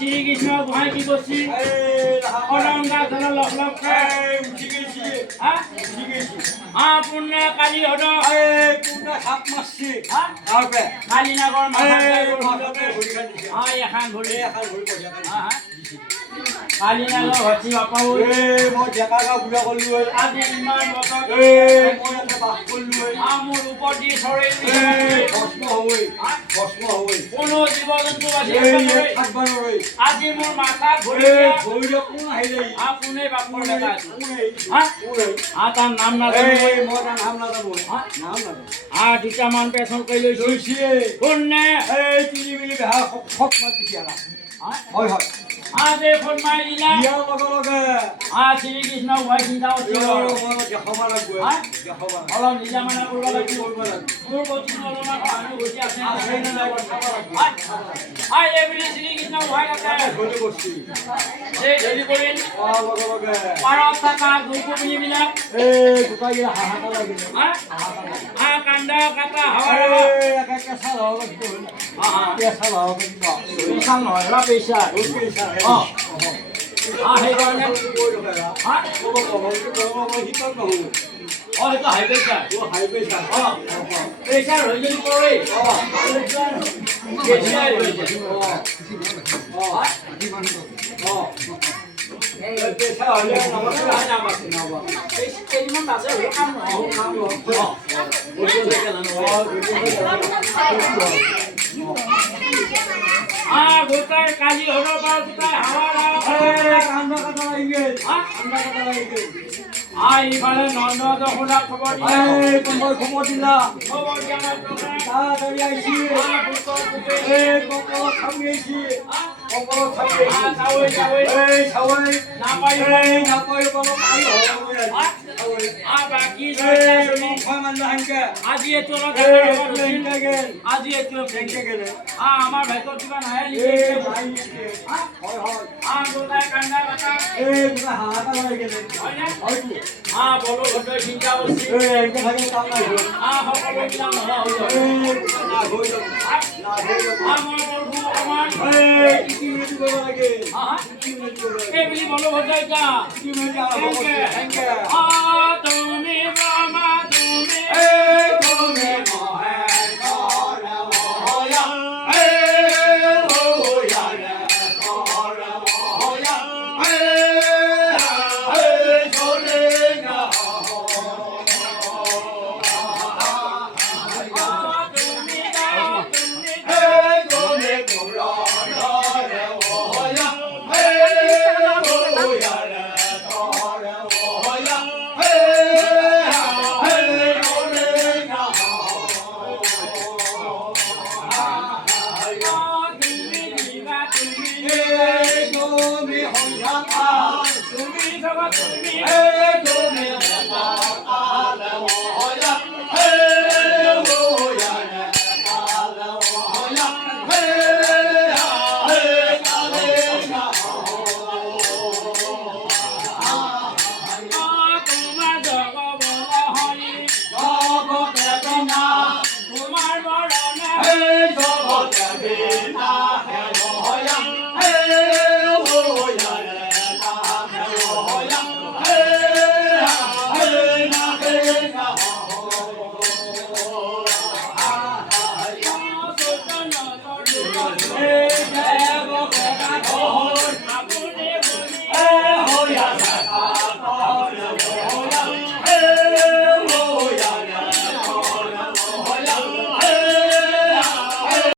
শ্রীকৃষ্ণ গোহাই কি করছি অলংকার ধন লখ লখ পুণ্য কালী হদ কালী নাগর এখন ঘুরি কালী নাগর ভর্তি বাপা মই ডেকা বুঢ়া করলো আজি ইমান বছর মোৰ ওপৰ দিয়ে ছড়াই ভস্ম হবই কোনো জীৱ জন্তু থাকবা নৰই আজি মোৰ মাথা ঘুৰি কোন আহিলে কোনে বাপৰ বেটা তাৰ নাম মই নাজানো নাম নাজানো দুটামান পেচন কৰি লৈছো কোনে তিনি মিলি বেহা খক মাত দিছি হয় হয় আজি ফোন মাৰি দিলা ইয়াৰ লগে শ্ৰীকৃষ্ণ ভয় চিন্তা অলপ নিজা মানে কৰিব লাগিব মোৰ গতি অলপমান মানুহ গুচি আছে এইবুলি শ্ৰীকৃষ্ণ ভয় আছে ধৰি কৰিল পাৰত থকা গুৰুকুবলিবিলাক কান্দা কাটা পইচা নহয় পইচা সেইকাৰণে প্ৰেচাৰ হৈ যদি পৰে কেইদিনমান আছে কাম গোটাই কালি হব গোটাই ইফালে নন্দ যশোদা খবৰ দিলা খবৰ দিয়া তাড়াতাড়ি আইছি বাকি আজি এইটো আজি এইটো আমাৰ ভাইটৰ কিবা নাহে গোটাই কান্দা কাটা বলো ঘৰ চিন্তা কৰিছে সকলোবিলাক এইবুলি বলো ঘৰ তুমি